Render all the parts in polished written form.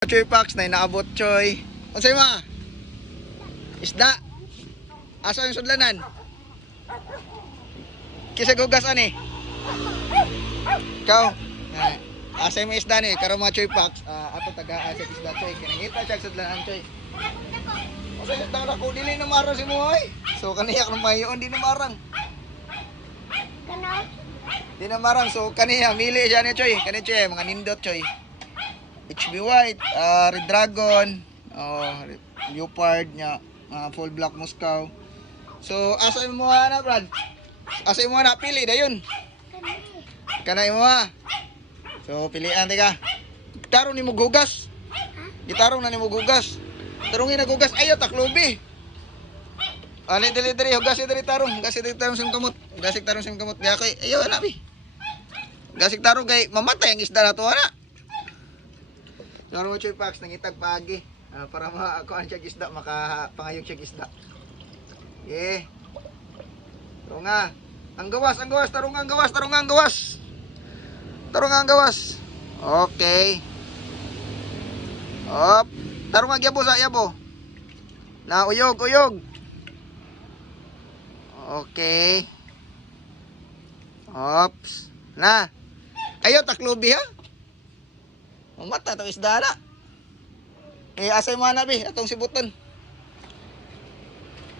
Choy Pax na inaabot choy. Unsay ma? Isda. Asa yung sudlanan? Kisa gugas ani. Ikaw. Asa mo isda ni karon mga Choy Pax. Ato tagaan sa isda choy. Kinangita siya sudlanan choy. Usa yung tao na ko dili na marang si Moy. So kaniya kung mayon di na marang. Di na marang so kaniya mili siya ni choy. Kani choy mga nindot choy. HB White, Red Dragon, Leopard nya, full black Moscow. So asa mo na Brad? Asa mo na pili dayon? Kanay mo ha. So pilian ka. Tarong ni mo gugas. Gitarong na ni mo gugas. Tarongin na gugas ayo taklubi. Ali dili hugas diri tarong, hugas diri tarong sim kamot. Gasig tarong sim kamot. Diya kay ayo na bi. Gasig tarong kay mamatay ang isda nato ana. Naro Choy Pax nangitag paagi para makakuan siya isda, makapangayog siya isda. Yeah. Tarong nga. Ang gawas, tarong ang gawas. Okay. Op. Tarong nga yabo sa yabo. Na uyog. Okay. Ops. Na. Ayo taklubi ha. Mata itong isda na. Asay mo na bi, atong sibuton.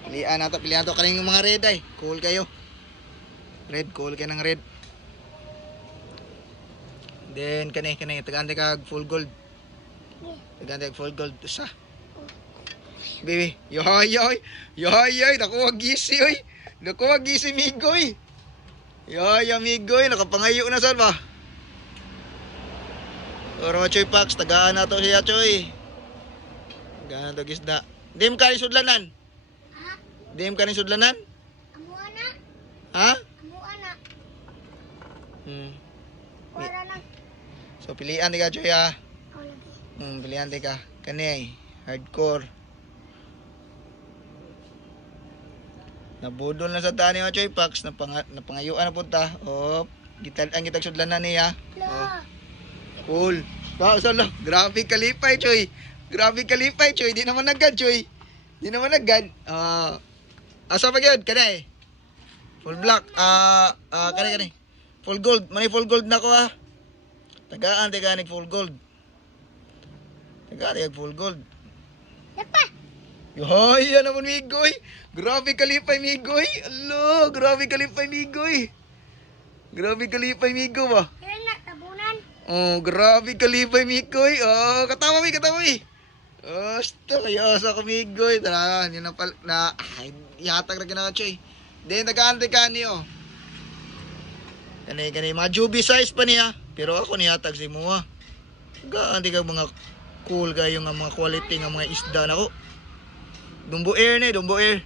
Pilihan to kaning mga red ay. Cool kayo. Red, cool kayo ng red. Then kani tagaante kag full gold. Tagaante kag full gold sa. Baby, yoy, nakuha gisi oy. Nakuha gisi migoy. Yoy, amigoy, nakapangayo na sad ba? Oro Choy Pax, tagaan na to siya Choy. Tagaan to gisda. Dim ka ni sudlanan? Ha? Dim ka ni sudlanan? Amo ana. Ha? Amo ana. Wala lang. So pilian di ka Choy ha. Pilian di ka. Kani ay hardcore. Nabudol na sa tani mga Choy Pax, napangayuan na punta. Ang gitag sudlanan niya. Cool. Sala. Grabe kalipay, Choy. Di naman nagad, Choy. Asa pa gyud kanay? Full black. Kanay. Full gold. Mani full gold na ko ha. Tagaan ni full gold. Full gold. Dapa. Yoy, yan naman migoy. Grabe kalipay migoy. Alo, grabe kalipay migoy ba? Grabe kalibay Mikoy. Katawa mi. Basta kaya sa kamigoy. Tara, yun na yatag na kinaka Choy. Then nag-aantay ka niyo. Kani mga jubi size pa niya. Pero ako niyatag si mo ha. Gaantay ka mga cool kayo nga mga quality nga mga isda na ko. Dumbo air.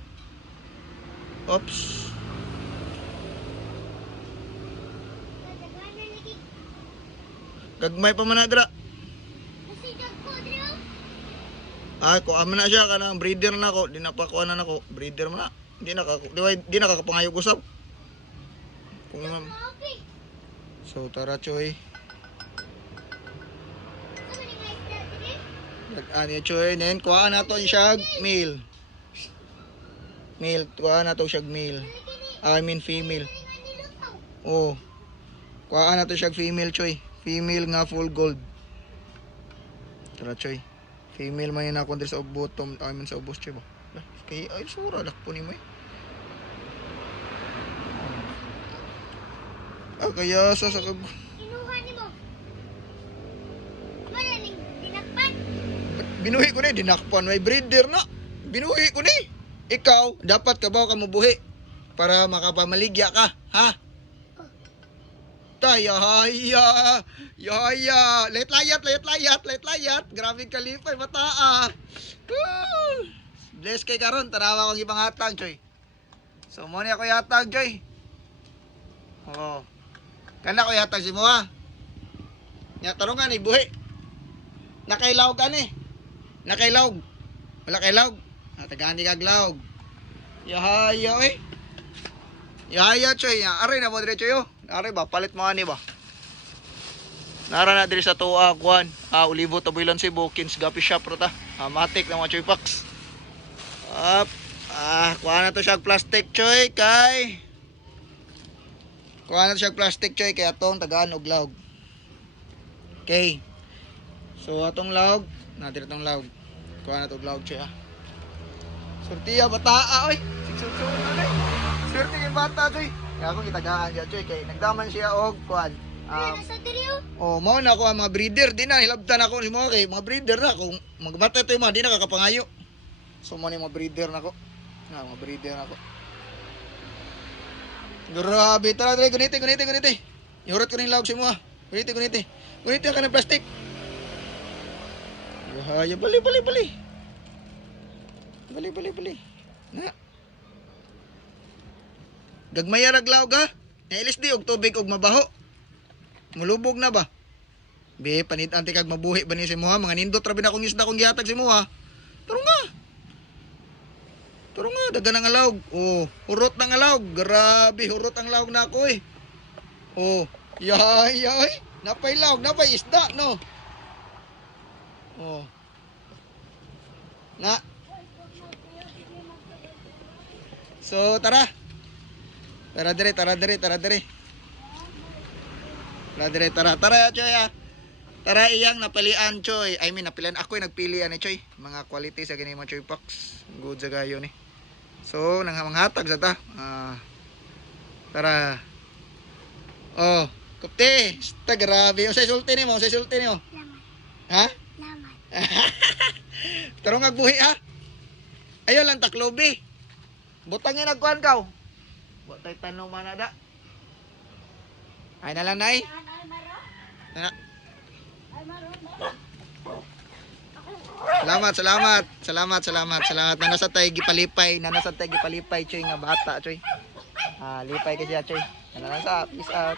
Oops. Gagmay pa man na dra. Ko amo na siya kanang breeder na ako, di na pa kuanan ako, breeder man na. Di nakakapangayog usab. So tara Choy. Nag-ani Choy, nen kuha na to siya male. Kuha na to siya male. I mean female. Kuha na to siya female Choy. Female nga full gold. Tara Choy. Female man yun ako sa bottom. Amin sa ubos Choy ba? Kaya ay sura. Lakpo ni mo eh. Kaya sa kag... Inuha ni mo. Malaling dinakpan. Binuhi ko na dinakpan. May breeder na. Binuhi ko ni. Ikaw, dapat kabaw ka mabuhi. Para makapamaligya ka. Ha? Yaya. Let layat. Grabe kalipay mataa. Bless kay karon, tanawa kong ibang hatag, Choy. So mo ni ako yatag, Choy. Kana ko yatag si mo ha. Nya tarungan ni buhi. Nakailawg ani. Wala kailawg. Tagaan di kag lawg. Yaya oy. Yaya Choy, aray na mo dire Choy. Ari ba palit mo ani ba? Nara na diri sa tuwa kuan. Olivo Tabuilan Cebu, Kins Gapi Shop rota. Matik na mga choy packs. Up. Kuha na to siya plastic choy kay. Kuha na to siya plastic choy kay atong tagaan og lawg. Okay. So atong lawg, natin atong lawg. Kuha na to og lawg choy Sortiya bata oy. Sikso na day. Sorti yung bata choy. Kaya akong itagaan siya choy kay nagdaman siya og kuan. Mao na ako ang mga breeder di na hilabtan ako si mga kay mga breeder na kung magmata to yung mga di na kakapangayo. So mo ni mga breeder na ko. Mga breeder na ko. Grabe tara dre guniti. Ihurot ko ning lawg si mo. Guniti. Guniti ka ng plastic. Ya bali. Bali. Na. Gagmaya ra lawg ha. Ilis di og tubig og mabaho. Mulubog na ba? Be panit anti kag mabuhi ba ni si mo ha? Mga nindot ra bin akong isda kong gihatag si mo ha. Turo nga, dagan ang alawg. Hurot ng alawg. Grabe, hurot ang lawg na ako eh. Yay. Napay lawg, napay isda, no? Na. So, tara. Tara dire. Tara, Choy ha. Tara, iyang napilian, Choy. I mean, napilian. Ako yung nagpilian ni Choy. Mga quality sa ganyan mga Choy Packs. Good sa gayo ni. So, nanghamanghatag sa ta. Tara. Kupte. Sta, grabe. Usay sulti ni mo. Lamat. Ha? Lamat. Pero ngagbuhi ha. Ayo lang taklobi. Butangin nagkuhan ka. Butay tanong manada. Ay na lang nay. Salamat. Nanasa tayo gipalipay. Choy nga bata, Choy. Lipay ka siya, Choy. Nanasa, peace out.